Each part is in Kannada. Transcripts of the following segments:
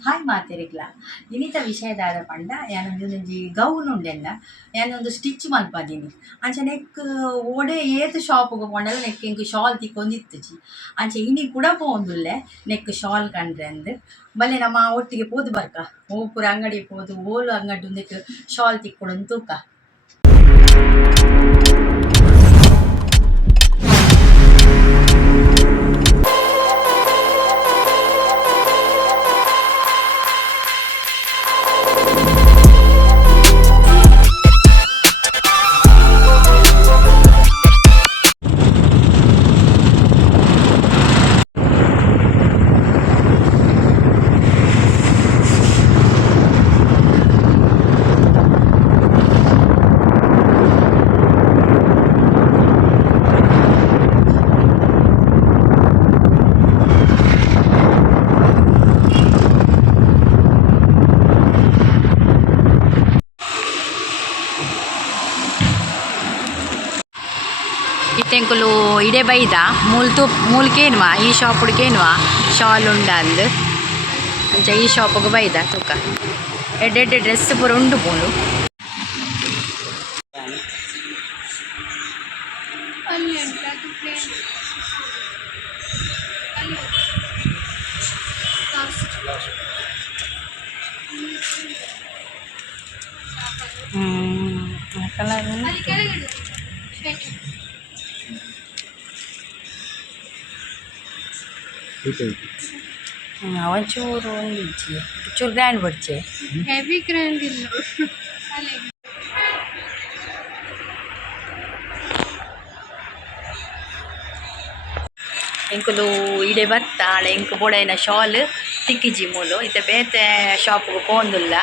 ಹಾಯ್ ಮಾತೆರೆಗ್ಲ ಇನಿತ ವಿಷಯದಾದ ಪಂಡ ಯಾನೊಂಜಿ ಗೌನ್ ಉಂಡೆಲ್ಲ ಯಾನೊಂದು ಸ್ಟಿಚ್ ಮಲ್ಪದೀನಿ ಅಂಚ ನೆಕ್ ಓಡೆ ಏತ್ ಶಾಪ್ಗೆ ಪೋಂಡಲ ನೆಕ್ ಎಂಕ್ ಶಾಲ್ ತಿಕ್ಕೊಂದಿತ್ತುಜಿ ಅಂಚ ಇನಿ ಕೂಡ ಪೋಂದುಲ್ಲೆ ನೆಕ್ ಶಾಲ್ ಕಂಡ್ರೆ ಅಂದ್ ಬಲ್ಲೆ ನಮ್ಮ ಒಟ್ಟಿಗೆ ಪೋದು ಬರ್ಕ ಓ ಪೂರ ಅಂಗಡಿ ಪೋದು ಓಲು ಅಂಗಡಿ ನೆಕ್ ಶಾಲ್ ತಿಕ್ಕೊಡು ತೂಕ. ಇತ್ತೆಂಕುಲು ಇಡೆ ಬೈದ ಮೂಲ್ಕೇನ್ವಾ ಈ ಶಾಪುಡ್ಕೇನ್ವಾ ಶಾಲ್ ಉಂಡ ಅಂದ್ ಅಂಚ ಈ ಶಾಪಿಗೆ ಬೈದ ತೂಕ ಎಡ್ಡೆಡ್ಡೆ ಡ್ರೆಸ್ ಪೂರ ಉಂಡು ಪೋಲು. ಒಂಚೂರು ಒಂದಿಜ್ಜಿ ಚೂರು ಗ್ರ್ಯಾಂಡ್ ಬಡ್ಚೆ ಹೆವಿ ಗ್ರ್ಯಾಂಡ್ ಇಲ್ಲ ಎಂಕುಲು ಇಡೆ ಬತ್ತಾಳೆ ಎಂಕು ಬೊಡೈನ ಶಾಲ್ ತಿಕ್ಕಿಜಿ ಮೂಲು ಇತ್ತೆ ಬೇತೆ ಶಾಪ್ಗೆ ಪೋಂದುಲ್ಲ.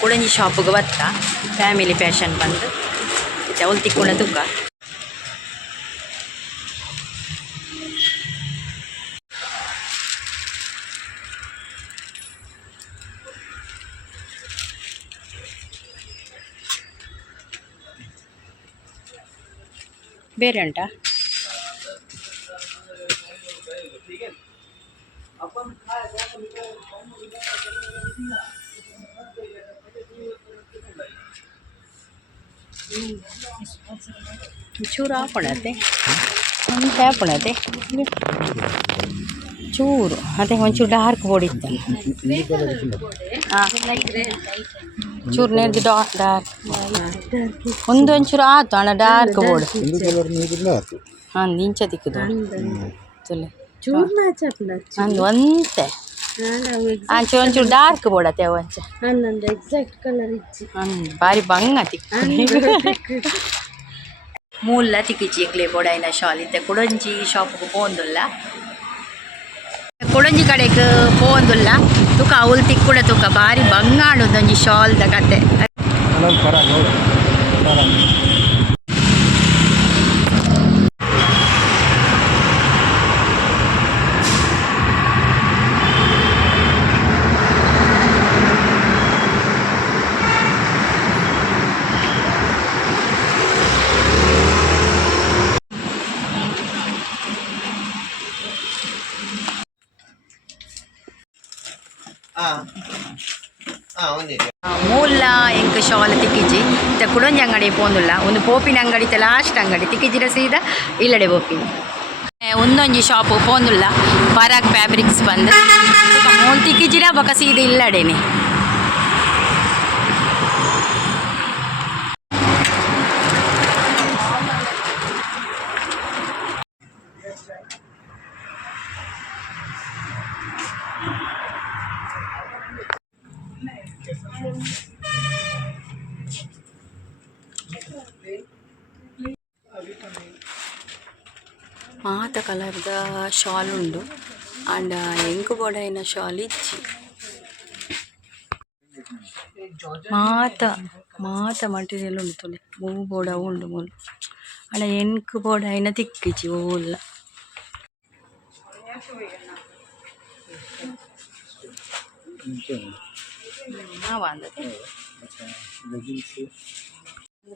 ಕುಡಂಜಿ ಶಾಪಿಗೆ ಬತ್ತ ಫ್ಯಾಮಿಲಿ ಫ್ಯಾಷನ್ ಬಂದು ಅವಳು ತಿಕ್ಕೊಂಡ ತೂಕ. ಬೇರೆ ಉಂಟಾ ಚೂರು ಹಾಕೊಳತ್ತೆ ಒಂದು ಹಾಕೊಳತ್ತೆ ಚೂರು ಅದೇ ಒಂಚೂರು ಡಾರ್ಕ್ ಬೋರ್ಡ್ ಇತ್ತು ಚೂರು ನೆರೆದು ಡಾರ್ಕ್ ಒಂಚೂರು ಆಯ್ತು ಅಣ್ಣ ಡಾರ್ಕ್ ಬೋರ್ಡ್ ಹಾಂ ಇಂಚ ತಿಕ್ಕದು ಅಂದು ಒಂತೆ ಅಂಚೆ ಒಂಚೂರು ಡಾರ್ಕ್ ಬೋಡತ್ತೆ ಅವ ಅಂಚೆ ಎಕ್ಸಾಕ್ಟ್ ಕಲರ್ ಇಚ್ಚಿ ಬಾರಿ ಬಂಗ ತಿಕ್ಕ ಮೂಲ ತಿಕ್ಕಿಚ್ಚಿ ಇಕ್ಲೆ ಬೋಡಾಯಿನ ಶಾಲ್ ಇತ್ತೆ ಕುಡಂಜಿ ಶಾಪ್ಗೆ ಪೋಂದುಲ್ಲ ಕುಡಂಜಿ ಕಡೆಗೆ ಪೋಂದುಲ್ಲ ತುಕ ಅವಳು ತಿಕ್ಕುಡ ತುಕ ಬಾರಿ ಬಂಗಾಡು ಒಂದೊಂಜಿ ಶಾಲ್ದ ಕತೆ. ಮೂಲ ಎಂಕ್ ಶಾಲ್ ತಿಕ್ಕಿಜಿ ಇತ್ತ ಕುಡೊಂಜಿ ಅಂಗಡಿ ಪೋಂದುಲ್ಲ ಒಂದು ಪೋಪಿನ ಅಂಗಡಿ ಇತ್ತ ಲಾಸ್ಟ್ ಅಂಗಡಿ ತಿಕ್ಕಿಜಿರ ಸೀದಾ ಇಲ್ಲಡೆ ಪೋಪಿನಿ ಒಂದೊಂಜಿ ಶಾಪ್ ಪೋಂದುಲ್ಲ ಪರಾಗ್ ಫ್ಯಾಬ್ರಿಕ್ಸ್ ಬಂದು ಮೂಲು ತಿಕ್ಕಿಜಿರ ಬೊಕ ಸೀದಾ ಇಲ್ಲಡೆನೆ ಮಾತ ಕಲರ್ದ ಶಾಲ್ ಉಂಡು ಅಂಡ ಎಂಕು ಬೋಡೈನ ಶಾಲ್ ಇಜ್ಜಿ ಮಾತ ಮಾತ ಮಟೀರಿಯಲ್ ಉಂಡು ತೊಲೆ ಹೂ ಬೋಡ ಉಂಡು ಮೂಲು ಅಲ್ಲ ಎಂಕು ಬೋಡೈನ ತಿಕ್ಕಿಜಿ ಹೂಲ್ಲ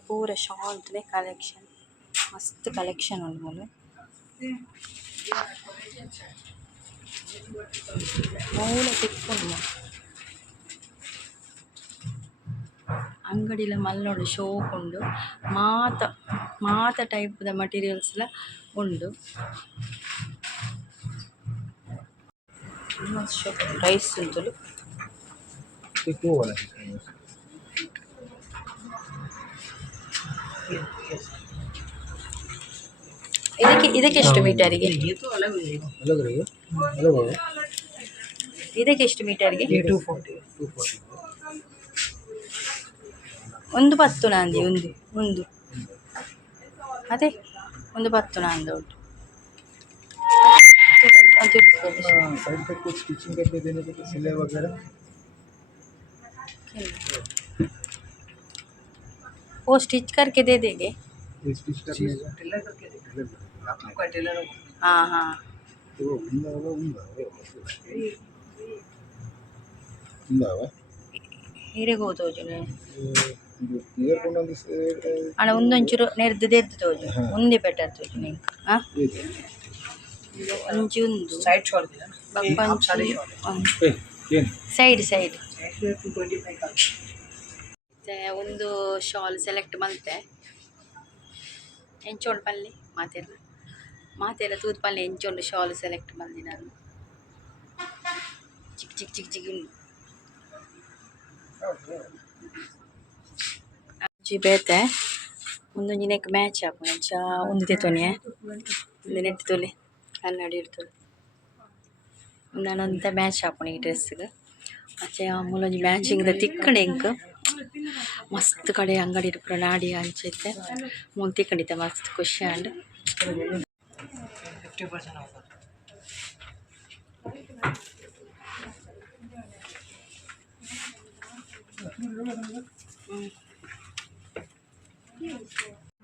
ಪೂರ ಶಾಲ್ ಕಲೆಕ್ಷನ್ ಮಸ್ತ್ ಕಲೆಕ್ಷನ್ ಉಂಡು ಮೂಲು ಮೂಲ ತಿಕ್ಕೊಂಡು ಅಂಗಡಿಲ ಮಲ್ಲೋಡು ಶೋಪ್ ಉಂಡು ಮಾತ ಮಾತ ಟೈಪ್ದ ಮಟೀರಿಯಲ್ಸ್ಲ ಉಂಡು ರೈಸ್ ಉಂಟು ಇದಕ್ಕೆ ಎಷ್ಟು ಮೀಟರಿಗೆ ಇದಕ್ಕೆ ಎಷ್ಟು ಮೀಟರ್ಗೆ ಒಂದು 10 ನಾಂದಿ ಒಂದು ಅದೇ ಒಂದು 10 ನಾಂದಿ ಉಂಟು साइड पे कुछ स्टिचिंग करके देने को सिलाई वगैरह वो स्टिच करके दे देंगे स्टिच करने का टेलर करके दे आपका टेलर हाँ हाँ वो उंदा ಹೇಗೆ ತೋಜುನೆ ಕ್ಲಿಯರ್ ಕೊಂಡಂದು ಅಣ್ಣ ಒಂದೊಂಚೂರು ನೆರೆದು ತೋಜು ಮುಂದೆ ಬೆಟರ್ ತೋಜುನೆ ಹಾಂ ಒಂಚು ಒಂದು ಸೈಡ್ ಶಾರ್ಟ್ ಸೈಡ್ ಒಂದು ಶಾಲ್ ಸೆಲೆಕ್ಟ್ ಮಲ್ತೆ ಎಂಚೋಂಡು ಪಲ್ಲೆ ಮಾತೆಲ್ಲ ತೂದು ಪಲ್ಲೆ ಎಂಚೋಂಡು ಶಾಲ್ ಸೆಲೆಕ್ಟ್ ಮಲ್ದಿ ನಾನು ಚಿಕ್ಕ ಉಂಡು ಬೇತೆ ಒಂದೊಂದು ನೆಕ್ ಮ್ಯಾಚ್ ಹಾಕೋಣ ಒಂದು ತೆತ್ತೋನೆ ಒಂದು ನೆಟ್ಟು ತೊಲೆ ಕನ್ನಡಿ ಇರ್ತದೆ ನಾನೊಂದ ಮ್ಯಾಚ್ ಹಾಕೋಣ ಈ ಡ್ರೆಸ್ಗೆ ಆಚೆ ಮೂಲೊಂದು ಮ್ಯಾಚಿಂಗ್ದ ತಿಕ್ಕಣೆ ಇಂಕ ಮಸ್ತ್ ಕಡೆ ಅಂಗಡಿ ಪೂರ ನಾಡಿ ಹಂಚೈತೆ ಮುಂದೆ ತಿಕ್ಕಂಡಿದ್ದೆ ಮಸ್ತ್ ಖುಷಿ ಆಂಡ್ 50% ಆಫರ್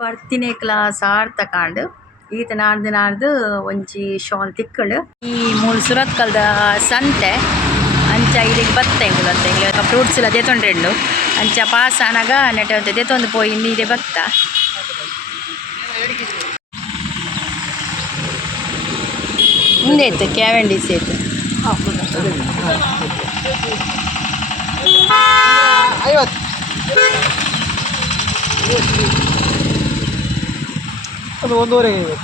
ಬರ್ತೀನಿ ಕ್ಲಾಸ್ ತಕೊಂಡು ಈತ ನಾಡ್ದು ಒಂಜಿ ಶಾಲ್ ತಿಕ್ಕಳು ಈ ಮೂಲ ಸುರತ್ ಕಲ್ದ ಸಂತೆ ಅಂಚ ಇಲ್ಲಿಗೆ ಬತ್ತ ಫ್ರೂಟ್ಸ್ ಎಲ್ಲ ದೇತೊಂಡ್ರೆಂಡು ಅಂಚ ಪಾಸ್ ಆನಾಗ ನೆಟ್ಟ ದೇತೊಂದು ಪೋಯಿ ನೀರೆ ಬತ್ತ ಮುಂದೆ ಇತ್ತು ಕ್ಯಾವೆಂಡಿಸ್ ಇತ್ತು 50 ಅದು ಒಂದೂವರೆಗೆ ಇದು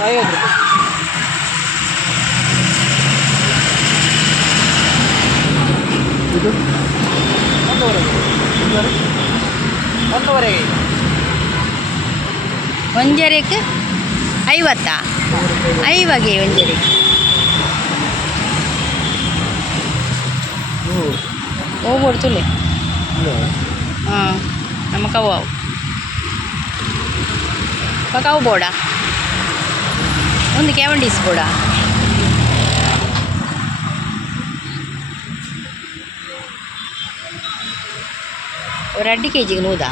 50 ರೂಪಾಯಿ ಇದು ಒಂದೂವರೆಗೆ ಒಂಜರಿಗೆ 50 ಐವಗೆ ಒಂಜರಿಗೆ ಹೋಗ್ಬೋಡು ತುಲೆ ಹಾಂ ನಮ್ಮ ಕವು ಕವು ಬೋಡ ಒಂದು ಕ್ಯಾವೆಂಡಿಸ್ ಬೋಡ ஒரு 2 kg ನೂದಾ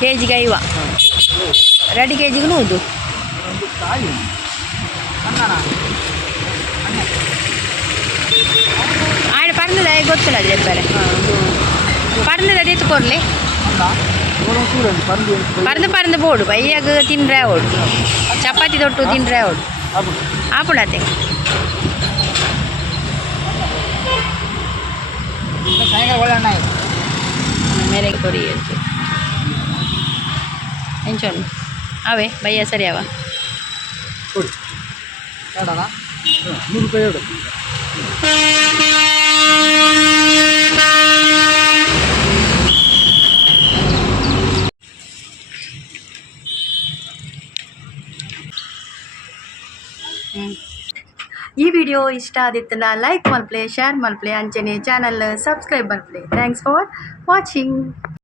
కేజీకి 5 2 kg నూదు ఆయన పర్లేదు ಗೊತ್ತಿಲ್ಲ చెప్పారు పర్లేదు అది ఎత్తుకోర్లే పరందు పోడు పయ్యాಗ తిండ్రా ఓಡು ಚಪಾತಿ ತೊಟ್ಟು ತಿಂಡ್ರೆ ಓಡು ಆಪುಡತೆ ಸಾಯಂಕಾಲ ಒಳ್ಳೆ ಅಣ್ಣ ಮೇರೆ ಕೊರಿಯದ್ದು ಎಂಚೋನು ಅವೇ ಭಯ್ಯ ಸರಿ ಅವ ಕೊಡಿ ಬೇಡಲ್ಲ 100 ರೂಪಾಯಿ ಹೇಳು ಈ ವಿಡಿಯೋ ಇಷ್ಟ ಆದಿತ್ತಲ್ಲ ಲೈಕ್ ಮಲ್ಪ್ಲೆ ಶೇರ್ ಮಲ್ಪ್ಲೆ ಅಂಚನೆ ಚಾನಲ್ ಸಬ್ಸ್ಕ್ರೈಬ್ ಮಲ್ಪ್ಲೆ ಥ್ಯಾಂಕ್ಸ್ ಫಾರ್ ವಾಚಿಂಗ್.